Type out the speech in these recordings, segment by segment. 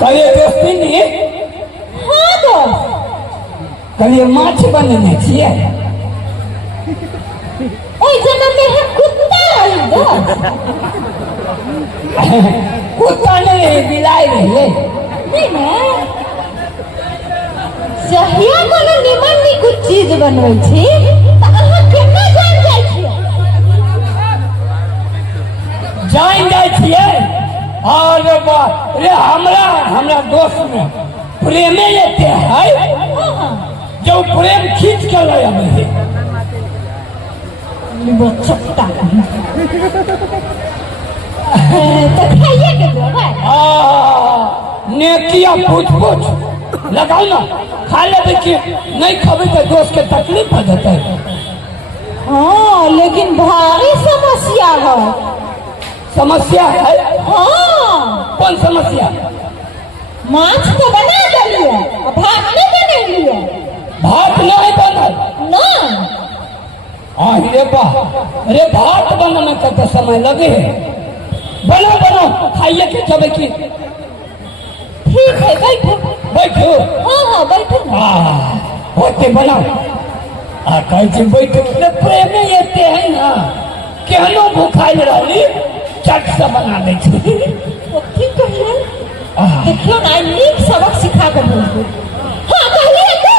कहिए दोस्ती नहीं। हाँ दोस्त। कहिए माछ बनने छिए। ओए जन्म में हम कुत्ता रही दोस्त। कुत्ता नहीं बिलाई रही। नहीं ना सहिया कोनो निमन नी कुछ चीज बनबै छी त अहाँ केना जान जाइ छियै? जान जाइ छियै। और रे हमरा दोस्त में प्रेमे लेते है जो प्रेम खींच के ले आवे है। बच्चा तो खाइए के दो भाई। नेकिया पूछ लगाओ ना खा ले देखिए। नहीं खावे तो दोस्त के तकलीफ हो जाता है। हाँ लेकिन भारी समस्या है। समस्या है? हाँ। कौन समस्या? माछ तो बना दिए भात नहीं बनेलिए। भात नहीं बनल ना। अरे भात बनने का तो समय लगे है। बनो खाइए के जब की। ठीक है बैठो। बैठो। हाँ बैठो। होते बनाओ। कहे बैठो प्रेम लेते हैं ना केहनो भूखाइल रही चट से बना दे। ठीक कहिए। देखियो ना नीक सबक सिखा कर भेजो। हाँ कहलिए तो।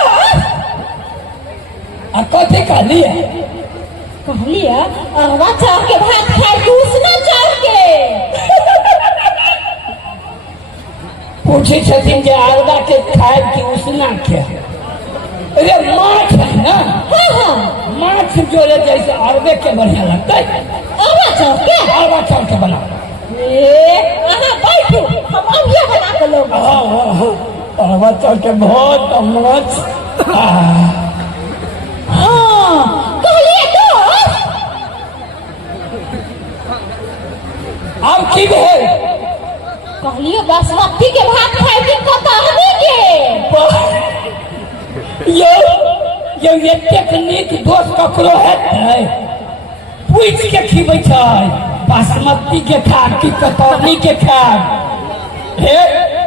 कथी कहलिए? कहलिए अरवा चाव के भात खाए कि उसना चाव के? पूछे छथिन जे अरवा के खाए कि उसना के। अरे माछ है ना। हाँ माछ जोड़े जैसे अरवे के बढ़िया लगता है। अरवा चाव के? अरवा चाव के बना। बैठो हम अभिया बना के लोग। अरवा चाव के बहुत माछ। हाँ कहलिए तो। अब की भेल? कहलिए बासमती के भात खाए कि कतरनी के? ये टेक्निक दोस्त ककरो है पूछ के खीबे छै। बासमती के खाब कि कतरनी के खाब?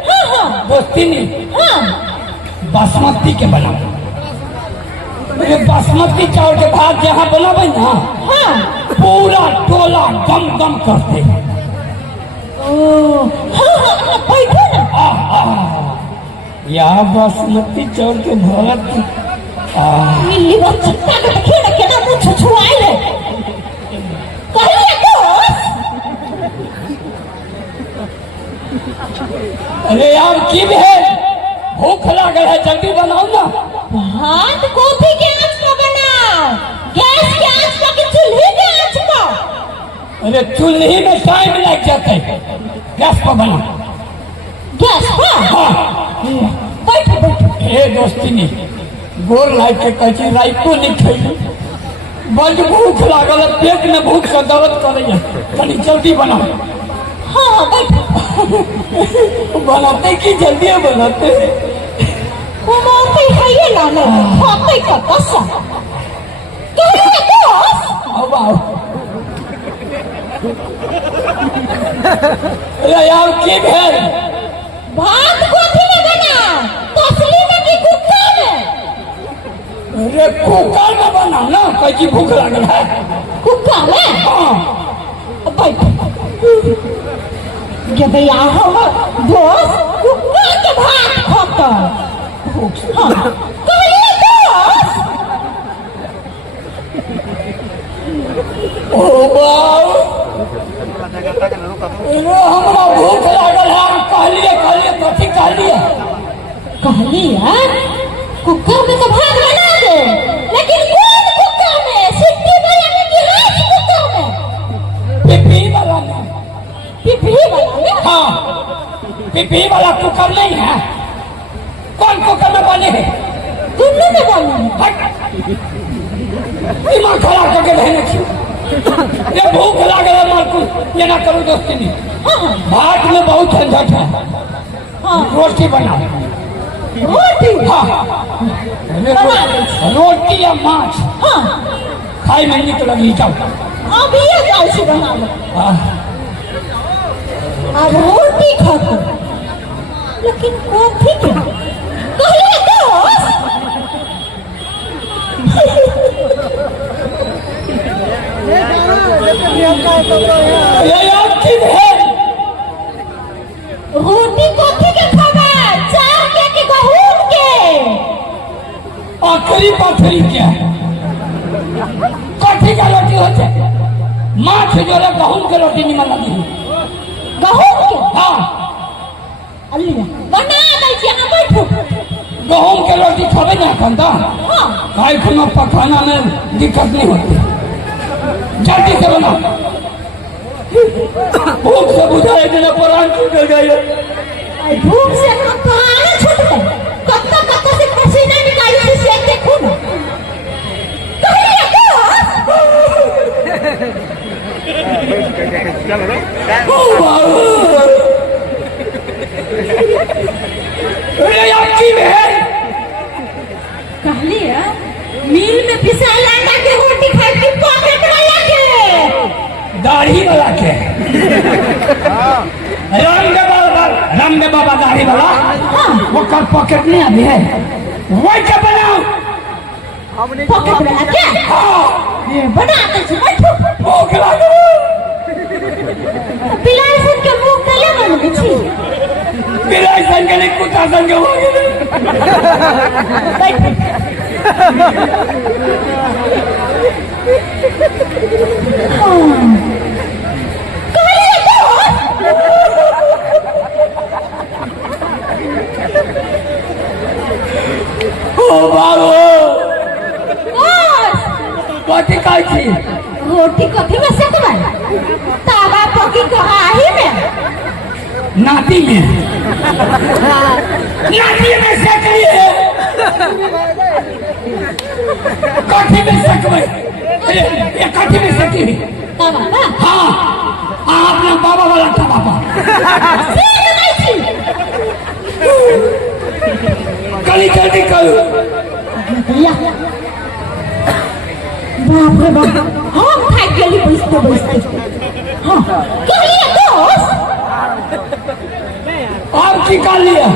हाँ दोस्ती नहीं। हाँ बासमती के बनाओ। बासमती चावल के भात जहाँ बनाबे ना हाँ पूरा टोला गम गम करते हैं। हाँ बैठो ना। यहाँ बासमती चावल के भात मिली बच्चा का देखिए ना केना मुंह छुछुआई है। कहलिए तो। अरे यार की भेल? भूख लागल है जल्दी बनाओ ना। भात कॉफी के आंच पर बनाओ। गैस के आंच पर कि चूल्हे के आंच पर? अरे चूल्ही में टाइम लग जाता है। गैस पर बनाओ। गैस पर? हाँ बैठो। दोस्ती नहीं गोर लाइक के कहे राइतो नहीं खैली। बड़ भूख लागल है। पेट में भूख से दर्द करे। कनी जल्दी बनाओ। हाँ बैठो। बनाते कि जल्दी बनाते? कुमारते है ये लाने खाते का कसम। कहलिए दोस्त। अब आओ। अरे यार की भेल? भात कॉफी में बनाओ। तसली में कि कुकर में? अरे कुकर में बनाओ ना। कहीं भूख लागल है। कुकर में? हाँ बैठो। ये भैया हो दोस्त कुकर के भात खाता। हाँ कहलिए दोस्त। ओ बाऊ हमरा भूख लागल है। कहलिए कथी कहलिए? कहलिए कुकर में तो भात बना दे लेकिन कौन कुकर में? सिट्टी वाला में कि राइस कुकर में? पिपी वाला में। पिपी वाला में? हाँ पिपी वाला कुकर नहीं है। कौन कुकर में बने है? दोनों में बने। दिमाग खराब करके रहने चाहिए। ये भूख लागल है मार कुछ ये ना करो दोस्ती नहीं। भात में बहुत झंझट है। रोटी बनाओ। रोटी? हाँ रोटी या माछ खाई में निक लगी। जाओ अब ये जाओ से बना लो। अब रोटी खाते लेकिन कॉफी क्या कहलिए दोस्त ये आपकी है रोटी कॉफी के खावा चार के गहूम के आखिरी पाथरी क्या है कथी का रोटी होते माछ जोड़ा गहूम के रोटी नहीं लगी गहूम के हाँ अल्लाह बना दै छी अहाँ बैठू गहूम के रोटी खावे ना खंदा हां खाए खाना पकाना में दिक्कत नहीं होती जल्दी से बना भूख से बुझाए देना प्राण छूट गए भूख से हम प्राण छूट गए कत्ता से पसीना निकाली से देखो ना कहलिए अरे आपकी बहन कहलिए मिल में पिसाला आटा के रोटी खाए की पॉकेट वाला के दाढ़ी वाला के रामदेव बाबा दाढ़ी वाला वो कर पॉकेट नहीं अभी है वही का बनाओ पॉकेट वाला क्या ये बनाते छी बैठो भूख लागो बिलाल सन के मुंह तले मन छी बिलाल सन के कुत्ता सन के हो गए बैठो कथी खाई छी रोटी कथी में सेकबा तावा पकी कहाही में नाती में सेकलिए कथी में सेकबे अरे ये कथी में सेकी तावा ना हाँ अपना बाबा वाला तवा पर सेक दै छी कली जल्दी करो या बाप रे बाप हम खाई गेली बैठते हाँ कहलिए दोस्त और की कर लिया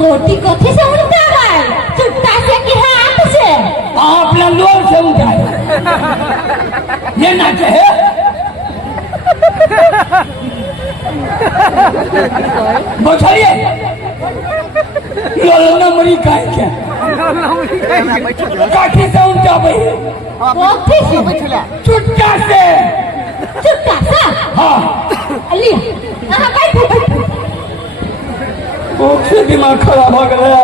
रोटी कथी से उल्टा गए चुट्टा से कि हाथ से अपना लोल से उठाए ये ना कहे बोलिए लोल नंबरी का क्या काठी से उल्टा भाई कथी से चुट्टा से चुट्टा सा हाँ अलिया अहाँ बैठो भूख से दिमाग खराब हो गया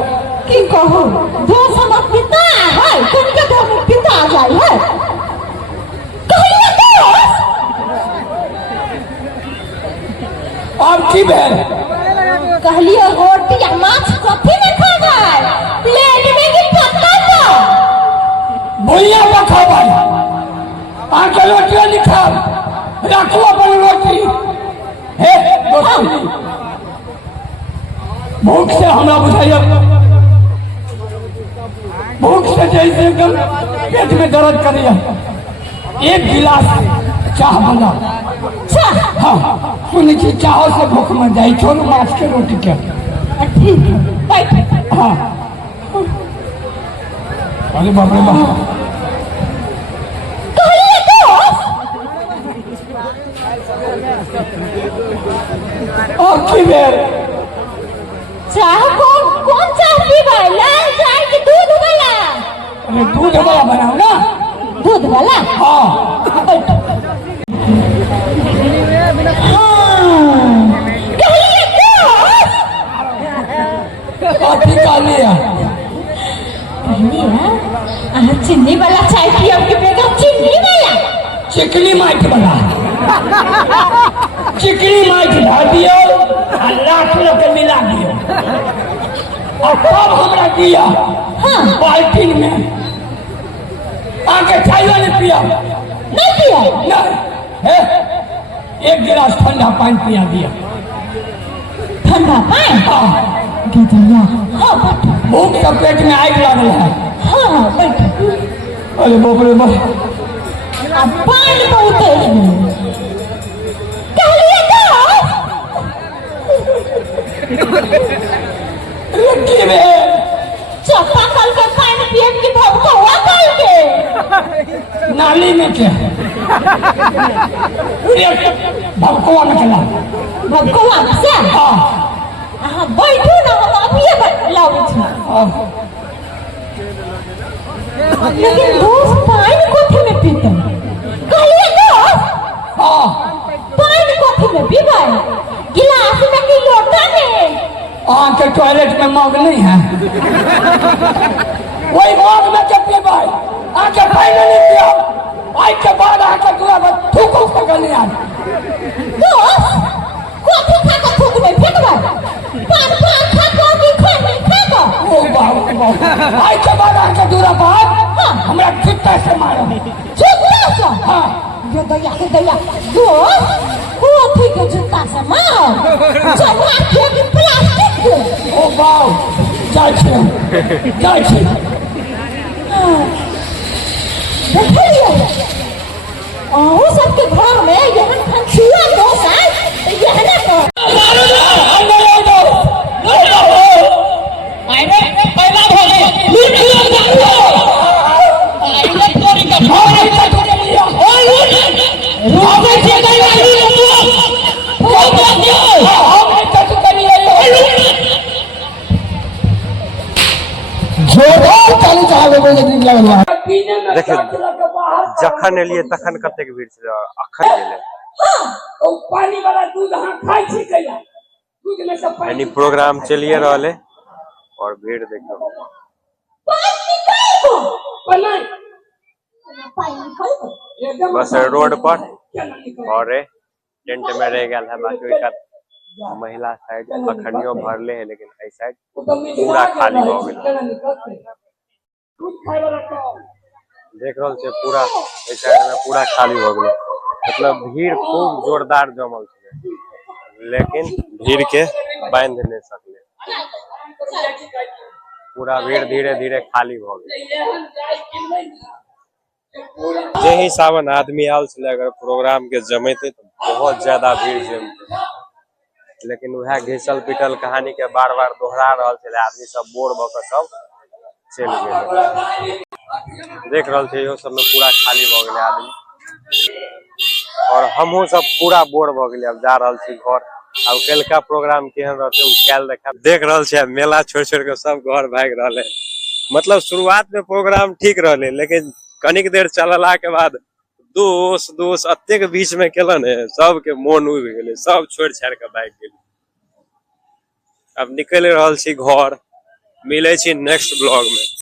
की कहूँ दो समझ पिता है तुमके दो पिता आ जाए है कहलिए दोस्त और की बहन कहलिए रोटी या माछ कथी में खा गए प्लेट में की पत्ता तो भुइया में खावा आके रोटियां नहीं खा रखो अपन रोटी हे दोस्ती भूख से हमरा बुझाइए भूख से जैसे एकदम पेट में दर्द करिए एक गिलास चाह बना चाह हाँ सुनी छी चाह से भूख में जाए छोड़ो माछ के रोटी के ठीक है बैठ हाँ अरे बाप रे बाप कहलिए दोस्त और की बेर चाह कौन चाह पीबा लाल चाय की दूध वाला अरे दूध वाला बनाओ ना दूध वाला हाँ कहलिए दोस्त कथी का लिया कहलिए अहाँ चीनी वाला चाय पियब के बेगम चीनी वाला चिकनी माइट बना चिकनी माइट ढा दियो और लाख लोग मिला दियो और तब हमरा दिया हाँ बाल्टीन में आके चाय ने पिया नहीं पिया नहीं है एक गिलास ठंडा पानी पिया दिया ठंडा पानी हाँ गदरिया हाँ बैठ भूख का पेट में आग लगल है हाँ बैठ अरे बाप रे बाप अब पानी बहुत तेज में कहलिए दोस्त की बे चप्पा कल के पानी पिए की भभकवा कल के नाली में के भभकवा निकला भभकवा ना से हाँ हां बैठो ना हम अभी लाऊ छी लेकिन दोस्त पानी कोठे में पीता कहिए दोस्त हाँ पानी कोठे में पीबा गिलास में की लोटा में के टॉयलेट में मग नहीं है वही मग में के पीबा आके पानी नहीं पियो आई के बाद आके दूरा पर थूको उसका गली आ दोस्त कोठे खा के थूक में फेंकबा पान पान खा के की खा खा ओ बाबू आई के बाद आके दूरा पर हमरा चित्ता से मारो जूता से हाँ ये दया दोस्त कोठी के जूता से मारो चला के की प्लास्टिक के ओ बाबू जाय छी देखिए आओ सबके घर में यहाँ खंचुआ दोस्त है यह ना तो देखिए जखन एलिए तखन कतेक भीड़ छलै अखन गेलै पानी वाला दूध हाँ खाई छी कैला दूध में सब यानी प्रोग्राम चलिए रहले और भीड़ देखो बस रोड पर और टेंट में रह गया है बाकी एक महिला साइड अखनियो भरले है लेकिन इस साइड पूरा खाली हो गया देख रहा छे पूरा इस साइड में पूरा खाली हो गया मतलब भीड़ खूब जोरदार जमल छे लेकिन भीड़ के बांध नहीं सकले पूरा भीड़ धीरे धीरे खाली हो गया जे हिसाबन आदमी आल छे अगर प्रोग्राम के जमेते तो बहुत ज्यादा भीड़ जमते लेकिन वह घिसल पिटल कहानी के बार बार दोहरा रहा छे आदमी सब बोर भ के सब चल गए देख रहा छे यो सब में पूरा खाली भ गए आदमी और हमहू सब पूरा बोर भ गए अब जा रहा छे घर अब कल का प्रोग्राम केहन रहते उ काल देखा देख रहा छे मेला छोड़ छोड़ के सब घर भाग रहले मतलब शुरुआत में प्रोग्राम ठीक रहले लेकिन कनिक देर चलला के बाद दोस्त अत्तेक बीच में केलन है सबके मन उब गेले सब छोड़ छाड़ के भाग गेले अब निकल रहल छी घर मिले छी नेक्स्ट ब्लॉग में।